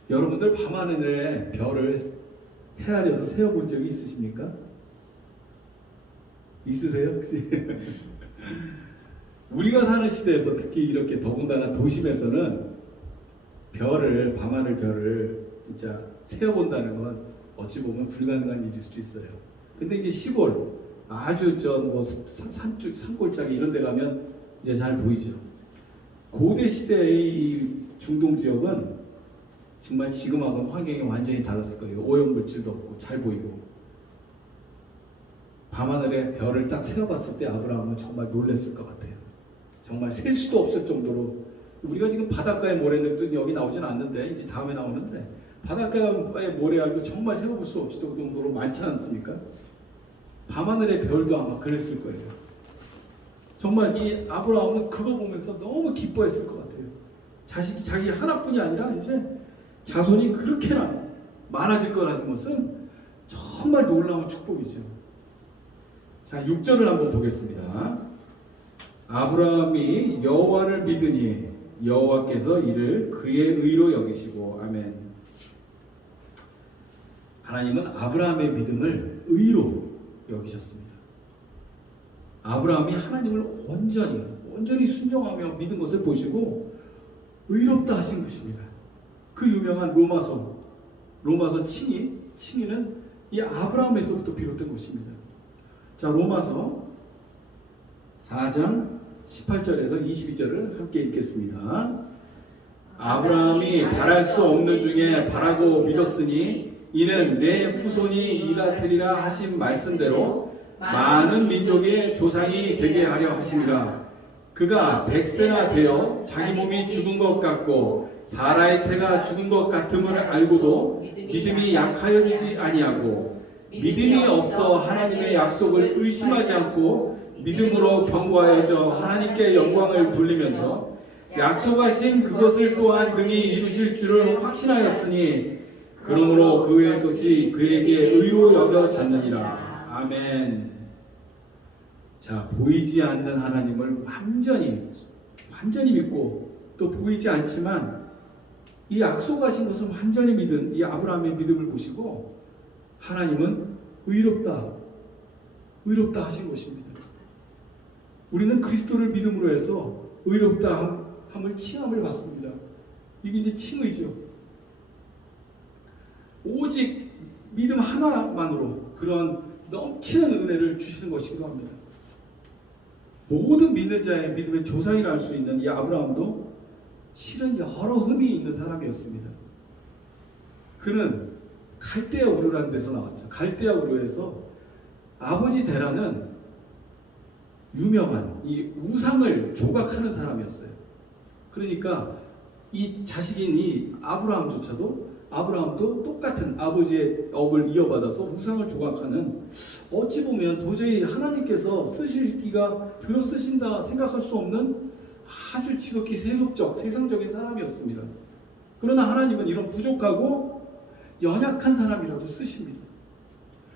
여러분들 밤하늘에 별을 헤아려서 세어본 적이 있으십니까? 있으세요 혹시? 우리가 사는 시대에서 특히 이렇게 더군다나 도심에서는 밤하늘 별을 진짜 세어본다는 건 어찌 보면 불가능한 일일 수도 있어요. 근데 이제 시골 아주 산골짜기 이런 데 가면 이제 잘 보이죠. 고대 시대의 이 중동 지역은 정말 지금하고는 환경이 완전히 달랐을 거예요. 오염물질도 없고 잘 보이고 밤하늘에 별을 딱 세어봤을 때 아브라함은 정말 놀랐을 것 같아요. 정말 셀 수도 없을 정도로. 우리가 지금 바닷가의 모래들도 여기 나오진 않는데 이제 다음에 나오는데 바닷가의 모래알도 정말 세어볼 수 없을 정도로 많지 않습니까? 밤하늘의 별도 아마 그랬을 거예요. 정말 이 아브라함은 그거 보면서 너무 기뻐했을 것 같아요. 자식이 자기 하나뿐이 아니라 이제 자손이 그렇게나 많아질 거라는 것은 정말 놀라운 축복이죠. 자, 6절을 한번 보겠습니다. 아브라함이 여호와를 믿으니 여호와께서 이를 그의 의로 여기시고. 아멘. 하나님은 아브라함의 믿음을 의로 여기셨습니다. 아브라함이 하나님을 온전히 순종하며 믿은 것을 보시고 의롭다 하신 것입니다. 그 유명한 로마서 칭의는 이 아브라함에서부터 비롯된 것입니다. 자, 로마서 4장 18절에서 22절을 함께 읽겠습니다. 아브라함이 바랄 수 없는 중에 바라고 믿었으니 이는 내 후손이 이가 되리라 하신 말씀대로 많은 민족의 조상이 되게 하려 하심이라. 그가 100세나 되어 자기 몸이 죽은 것 같고 사라의 태가 죽은 것 같음을 알고도 믿음이 약하여지지 아니하고 믿음이 없어 하나님의 약속을 의심하지 않고 믿음으로 견고하여져 하나님께 영광을 돌리면서 약속하신 그것을 또한 능히 이루실 줄을 확신하였으니 그러므로 그의 것이 그에게 의로 여겨졌느니라. 아멘. 자, 보이지 않는 하나님을 완전히 믿고 또 보이지 않지만 이 약속하신 것을 완전히 믿은 이 아브라함의 믿음을 보시고 하나님은 의롭다 하신 것입니다. 우리는 그리스도를 믿음으로 해서 의롭다 함을 칭함을 받습니다. 이게 이제 칭의죠. 오직 믿음 하나만으로 그런 넘치는 은혜를 주시는 것인가 합니다. 모든 믿는 자의 믿음의 조상이라 할 수 있는 이 아브라함도 실은 여러 흠이 있는 사람이었습니다. 그는 갈대아 우르라는 데서 나왔죠. 갈대아 우르에서 아버지 데라는 유명한 이 우상을 조각하는 사람이었어요. 그러니까 이 자식인 이 아브라함도 똑같은 아버지의 업을 이어받아서 우상을 조각하는, 어찌 보면 도저히 하나님께서 들어 쓰신다 생각할 수 없는 아주 지극히 세상적인 사람이었습니다. 그러나 하나님은 이런 부족하고 연약한 사람이라도 쓰십니다.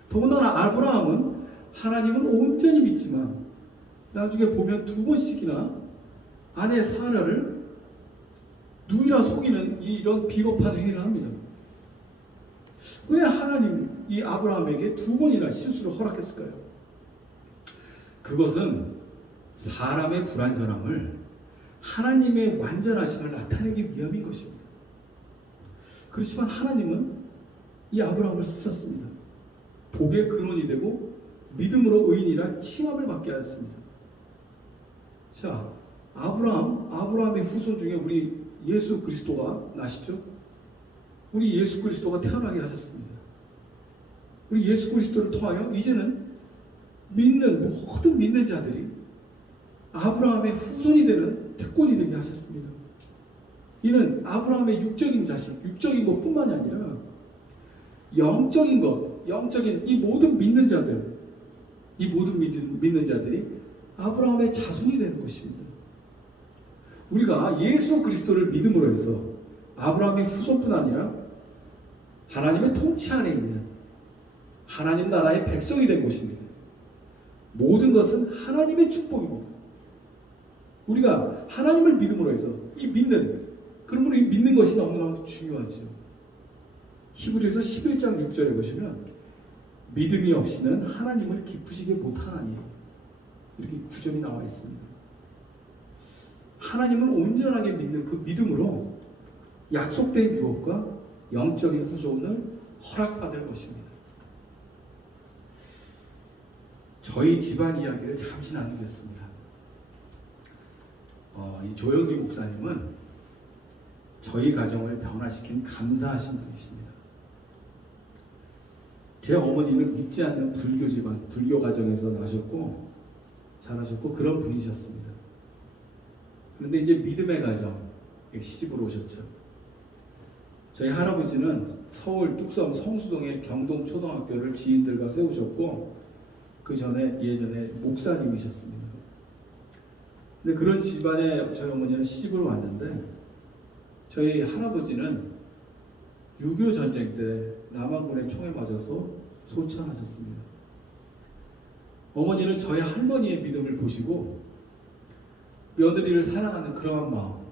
더군다나 아브라함은 하나님을 온전히 믿지만 나중에 보면 2번씩이나 아내 사라를 누이라 속이는 이런 비겁한 행위를 합니다. 왜 하나님 이 아브라함에게 2번이나 실수를 허락했을까요? 그것은 사람의 불완전함을 하나님의 완전하심을 나타내기 위함인 것입니다. 그렇지만 하나님은 이 아브라함을 쓰셨습니다. 복의 근원이 되고 믿음으로 의인이라 칭함을 받게 하였습니다. 자, 아브라함의 후손 중에 우리 예수 그리스도가 나시죠? 우리 예수 그리스도가 태어나게 하셨습니다. 우리 예수 그리스도를 통하여 이제는 모든 믿는 자들이 아브라함의 후손이 되는 특권이 되게 하셨습니다. 이는 아브라함의 육적인 것뿐만이 아니라 영적인 이 모든 믿는 자들이 아브라함의 자손이 되는 것입니다. 우리가 예수 그리스도를 믿음으로 해서 아브라함의 후손뿐 아니라 하나님의 통치 안에 있는 하나님 나라의 백성이 된 것입니다. 모든 것은 하나님의 축복입니다. 우리가 하나님을 믿음으로 해서 그러므로 이 믿는 것이 너무나 중요하죠. 히브리서 11장 6절에 보시면 믿음이 없이는 하나님을 기쁘시게 못하나니 이렇게 구절이 나와 있습니다. 하나님을 온전하게 믿는 그 믿음으로 약속된 유업과 영적인 후손을 허락받을 것입니다. 저희 집안 이야기를 잠시 나누겠습니다. 이 조영기 목사님은 저희 가정을 변화시킨 감사하신 분이십니다. 제 어머니는 믿지 않는 불교 집안, 불교 가정에서 나셨고 자라셨고 그런 분이셨습니다. 그런데 이제 믿음의 가정, 시집으로 오셨죠. 저희 할아버지는 서울 뚝섬 성수동의 경동초등학교를 지인들과 세우셨고 그 전에 예전에 목사님이셨습니다. 근데 그런 집안에 저희 어머니는 시집으로 왔는데 저희 할아버지는 6.25 전쟁 때 남한군의 총에 맞아서 소천하셨습니다. 어머니는 저희 할머니의 믿음을 보시고 며느리를 사랑하는 그러한 마음,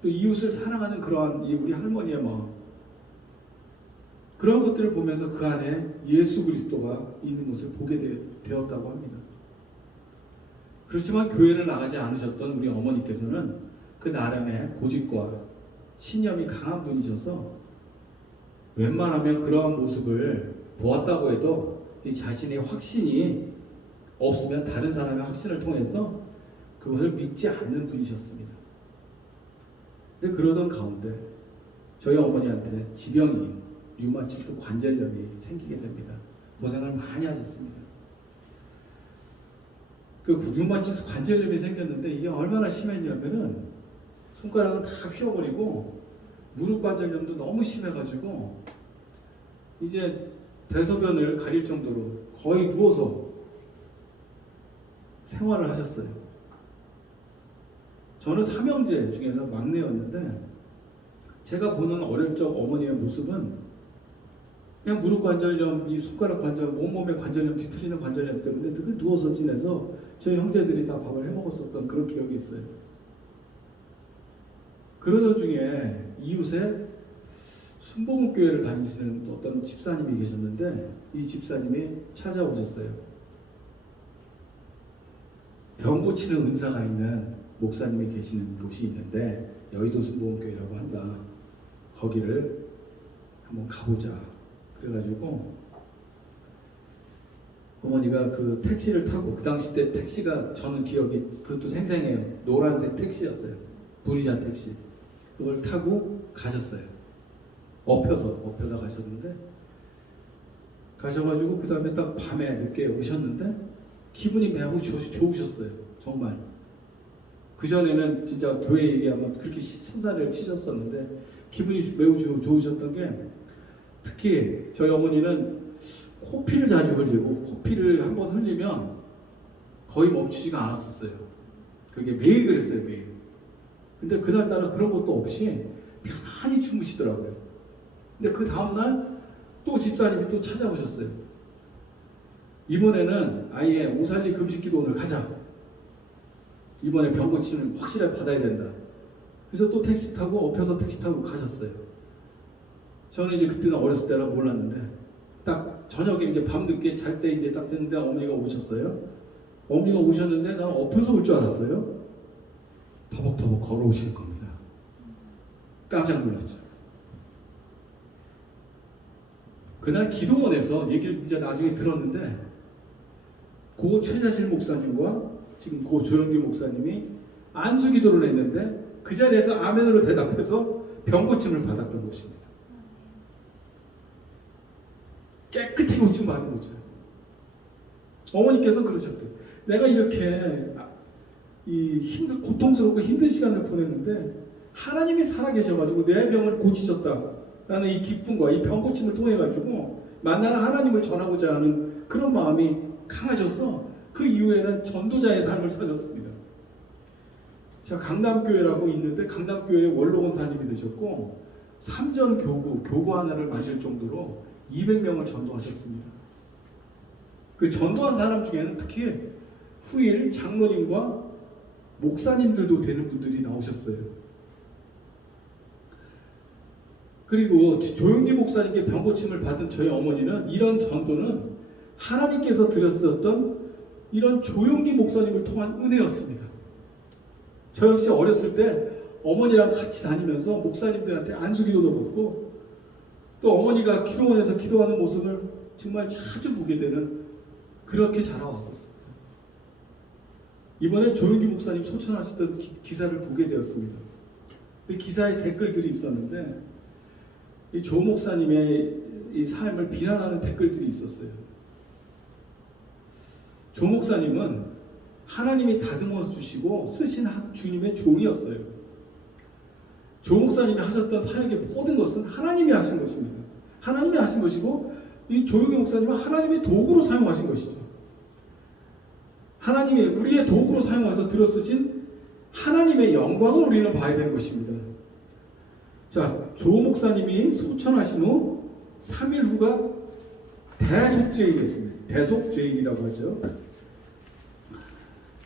또 이웃을 사랑하는 그러한 우리 할머니의 마음, 그런 것들을 보면서 그 안에 예수 그리스도가 있는 것을 보게 되었다고 합니다. 그렇지만 교회를 나가지 않으셨던 우리 어머니께서는 그 나름의 고집과 신념이 강한 분이셔서 웬만하면 그러한 모습을 보았다고 해도 이 자신의 확신이 없으면 다른 사람의 확신을 통해서 그것을 믿지 않는 분이셨습니다. 근데 그러던 가운데 저희 어머니한테 지병이 류마티스 관절염이 생기게 됩니다. 고생을 많이 하셨습니다. 그 류마티스 관절염이 생겼는데 이게 얼마나 심했냐면은 손가락은 다 휘어버리고 무릎 관절염도 너무 심해가지고 이제 대소변을 가릴 정도로 거의 누워서 생활을 하셨어요. 저는 삼형제 중에서 막내였는데 제가 보는 어릴 적 어머니의 모습은 그냥 무릎 관절염, 이 손가락 관절염, 온몸의 관절염, 뒤틀리는 관절염 때문에 늘 누워서 지내서 저희 형제들이 다 밥을 해먹었었던 그런 기억이 있어요. 그러던 중에 이웃에 순복음교회를 다니시는 어떤 집사님이 계셨는데 이 집사님이 찾아오셨어요. 병 고치는 은사가 있는 목사님이 계시는 곳이 있는데 여의도 순복음교회라고 한다. 거기를 한번 가보자. 그래가지고 어머니가 그 택시를 타고, 그 당시 때 택시가 저는 기억이 그것도 생생해요. 노란색 택시였어요. 부리자 택시. 그걸 타고 가셨어요. 엎혀서 가셨는데, 가셔가지고 그 다음에 딱 밤에 늦게 오셨는데 기분이 매우 좋으셨어요. 정말. 그전에는 진짜 교회 얘기하면 그렇게 신사를 치셨었는데 기분이 매우 좋으셨던 게, 특히 저희 어머니는 코피를 자주 흘리고 코피를 한번 흘리면 거의 멈추지가 않았었어요. 그게 매일 그랬어요. 매일. 근데 그날따라 그런 것도 없이 편안히 주무시더라고요. 근데 그 다음날 또 집사님이 또 찾아오셨어요. 이번에는 아예 오살리 금식기도 오늘 가자. 이번에 병 고침을 확실하게 받아야 된다. 그래서 또 택시 타고 엎혀서 택시 타고 가셨어요. 저는 이제 그때는 어렸을 때라 몰랐는데 딱 저녁에 이제 밤늦게 잘 때 이제 딱 됐는데 어머니가 오셨어요. 어머니가 오셨는데 난 엎혀서 올 줄 알았어요. 터벅터벅 걸어오실 겁니다. 깜짝 놀랐죠. 그날 기도원에서 얘기를 진짜 나중에 들었는데 고 최자실 목사님과 지금 고 조영기 목사님이 안수기도를 했는데 그 자리에서 아멘으로 대답해서 병고침을 받았던 것입니다. 깨끗이 고침 받은 거죠. 어머니께서 그러셨대요. 내가 이렇게 고통스럽고 힘든 시간을 보냈는데 하나님이 살아계셔가지고 내 병을 고치셨다라는 이 기쁨과 이 병고침을 통해가지고 만나는 하나님을 전하고자 하는 그런 마음이 강하셔서 그 이후에는 전도자의 삶을 사셨습니다. 제가 강남교회라고 있는데 강남교회 원로 권사님이 되셨고 3전 교구 하나를 만들 정도로 200명을 전도하셨습니다. 그 전도한 사람 중에는 특히 후일 장로님과 목사님들도 되는 분들이 나오셨어요. 그리고 조용기 목사님께 병고침을 받은 저희 어머니는 이런 전도는 하나님께서 드렸었던 이런 조용기 목사님을 통한 은혜였습니다. 저 역시 어렸을 때 어머니랑 같이 다니면서 목사님들한테 안수기도도 받고 또 어머니가 기도원에서 기도하는 모습을 정말 자주 보게 되는, 그렇게 자라왔었습니다. 이번에 조용기 목사님 소천하셨던 기사를 보게 되었습니다. 그 기사에 댓글들이 있었는데 이 조 목사님의 이 삶을 비난하는 댓글들이 있었어요. 조 목사님은 하나님이 다듬어 주시고 쓰신 주님의 종이었어요. 조 목사님이 하셨던 사역의 모든 것은 하나님이 하신 것입니다. 하나님이 하신 것이고 이 조용기 목사님은 하나님의 도구로 사용하신 것이죠. 하나님이 우리의 도구로 사용해서 들어쓰신 하나님의 영광을 우리는 봐야 되는 것입니다. 자, 조 목사님이 소천하신 후 3일 후가 대속죄일이었습니다. 대속죄일이라고 하죠.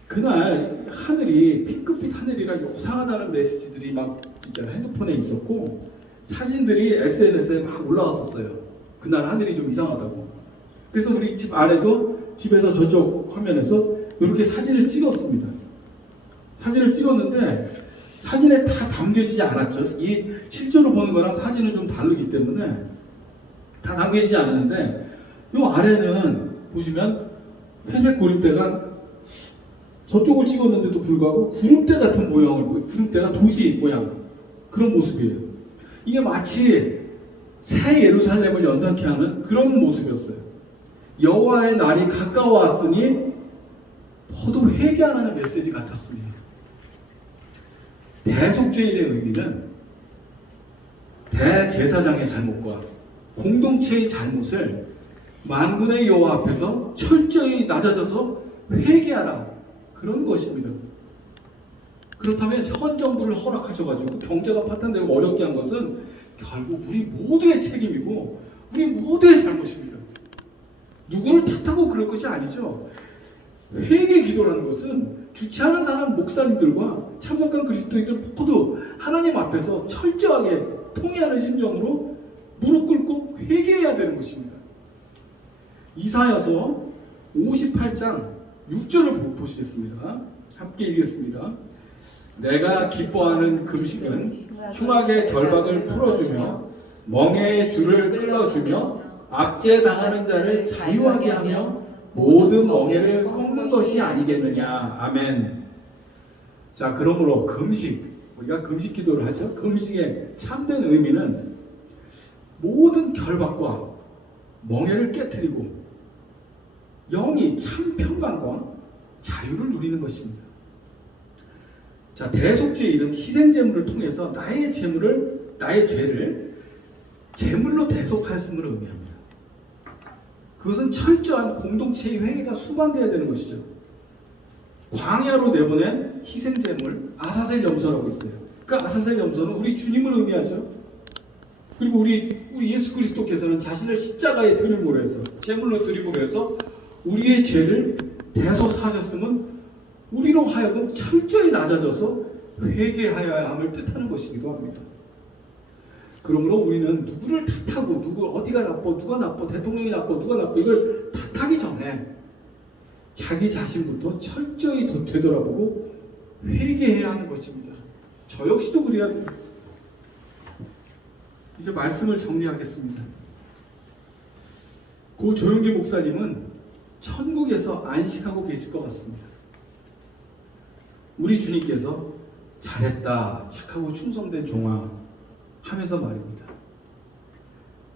그날 하늘이 핑크빛 하늘이라 요상하다는 메시지들이 막 진짜 핸드폰에 있었고 사진들이 SNS에 막 올라왔었어요. 그날 하늘이 좀 이상하다고. 그래서 우리 집 아내도 집에서 저쪽 화면에서 이렇게 사진을 찍었습니다. 사진을 찍었는데 사진에 다 담겨지지 않았죠. 이 실제로 보는 거랑 사진은 좀 다르기 때문에 다 담겨지지 않았는데 이 아래는 보시면 회색 구름대가 저쪽을 찍었는데도 불구하고 구름대 같은 모양을, 구름대가 도시 모양 그런 모습이에요. 이게 마치 새 예루살렘을 연상케 하는 그런 모습이었어요. 여호와의 날이 가까워왔으니 모두 회개하라는 메시지 같았습니다. 대속죄일의 의미는 대제사장의 잘못과 공동체의 잘못을 만군의 여호와 앞에서 철저히 낮아져서 회개하라 그런 것입니다. 그렇다면 현 정부를 허락하셔가지고 경제가 파탄되고 어렵게 한 것은 결국 우리 모두의 책임이고 우리 모두의 잘못입니다. 누구를 탓하고 그럴 것이 아니죠. 회개 기도라는 것은 주최하는 사람 목사님들과 참석한 그리스도인들 모두 하나님 앞에서 철저하게 통회하는 심정으로 무릎 꿇고 회개해야 되는 것입니다. 이사야서 58장 6절을 보시겠습니다. 함께 읽겠습니다. 내가 기뻐하는 금식은 흉악의 결박을 풀어주며 멍에의 줄을 끌어주며 압제당하는 자를 자유하게 하며 모든 멍에를 꺾는 것이 아니겠느냐. 아멘. 자, 그러므로 금식, 우리가 금식 기도를 하죠. 금식의 참된 의미는 모든 결박과 멍에를 깨트리고 영이 참 평강과 자유를 누리는 것입니다. 자, 대속죄일은 희생제물을 통해서 나의 죄를 제물로 대속하였음을 의미합니다. 그것은 철저한 공동체의 회개가 수반되어야 되는 것이죠. 광야로 내보낸 희생제물 아사셀 염소라고 있어요. 그 아사셀 염소는 우리 주님을 의미하죠. 그리고 우리 예수 그리스도께서는 자신을 십자가에 드림으로 해서 제물로 드림으로 해서 우리의 죄를 대속하셨음은 우리로 하여금 철저히 낮아져서 회개하여야 함을 뜻하는 것이기도 합니다. 그러므로 우리는 누구를 탓하고 어디가 나빠, 누가 나빠, 대통령이 나빠, 누가 나빠 이걸 탓하기 전에 자기 자신부터 철저히 되돌아보고 회개해야 하는 것입니다. 저 역시도 그래야 돼요. 이제 말씀을 정리하겠습니다. 고 조용기 목사님은 천국에서 안식하고 계실 것 같습니다. 우리 주님께서 잘했다, 착하고 충성된 종아 하면서 말입니다.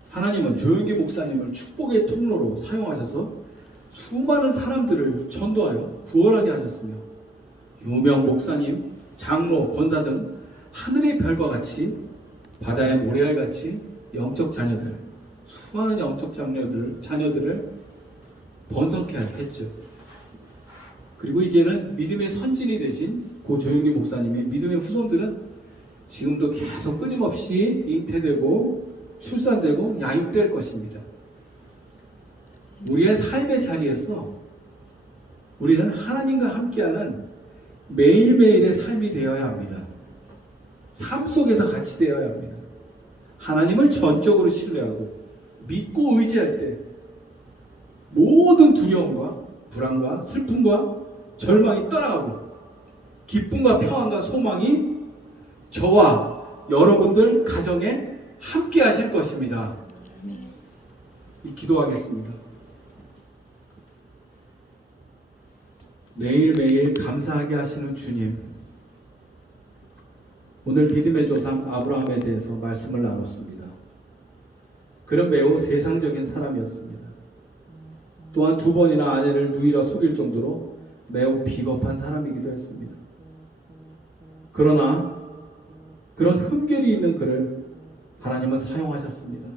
하나님은 조용기 목사님을 축복의 통로로 사용하셔서 수많은 사람들을 전도하여 구원하게 하셨으며 유명 목사님, 장로, 권사 등 하늘의 별과 같이 바다의 모래알같이 영적 자녀들, 수많은 영적 자녀들을 번성케 했죠. 그리고 이제는 믿음의 선진이 되신 고 조용기 목사님의 믿음의 후손들은 지금도 계속 끊임없이 잉태되고 출산되고 양육될 것입니다. 우리의 삶의 자리에서 우리는 하나님과 함께하는 매일매일의 삶이 되어야 합니다. 삶 속에서 같이 되어야 합니다. 하나님을 전적으로 신뢰하고 믿고 의지할 때 모든 두려움과 불안과 슬픔과 절망이 떠나가고 기쁨과 평안과 소망이 저와 여러분들 가정에 함께 하실 것입니다. 기도하겠습니다. 매일매일 감사하게 하시는 주님, 오늘 믿음의 조상 아브라함에 대해서 말씀을 나눴습니다. 그런 매우 세상적인 사람이었습니다. 또한 2번이나 아내를 누이라 속일 정도로 매우 비겁한 사람이기도 했습니다. 그러나 그런 흠결이 있는 그를 하나님은 사용하셨습니다.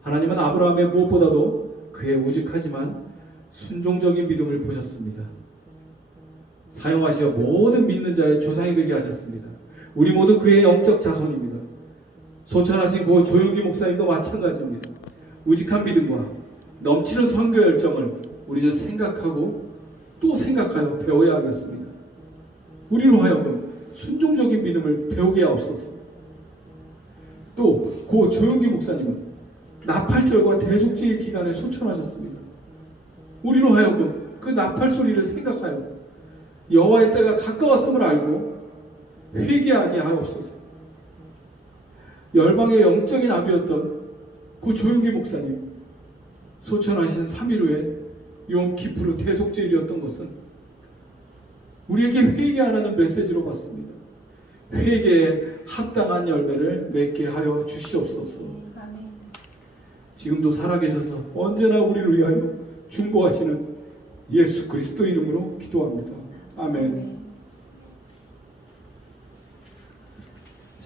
하나님은 아브라함의 무엇보다도 그의 우직하지만 순종적인 믿음을 보셨습니다. 사용하시어 모든 믿는 자의 조상이 되게 하셨습니다. 우리 모두 그의 영적 자손입니다. 소천하신 고 조용기 목사님도 마찬가지입니다. 우직한 믿음과 넘치는 선교 열정을 우리는 생각하고 또 생각하여 배워야 하겠습니다. 우리로 하여금 순종적인 믿음을 배우게 하옵소서. 또 고 조용기 목사님은 나팔절과 대속제일 기간에 소천하셨습니다. 우리로 하여금 그 나팔 소리를 생각하여 여호와의 때가 가까웠음을 알고 회개하게 하옵소서. 열방의 영적인 아비였던 고 조용기 목사님 소천하신 3일 후에 욤키프르 대속제일이었던 것은 우리에게 회개하라는 메시지로 봤습니다. 회개에 합당한 열매를 맺게 하여 주시옵소서. 아멘. 지금도 살아계셔서 언제나 우리를 위하여 중보하시는 예수 그리스도 이름으로 기도합니다. 아멘.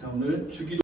자, 오늘 주기도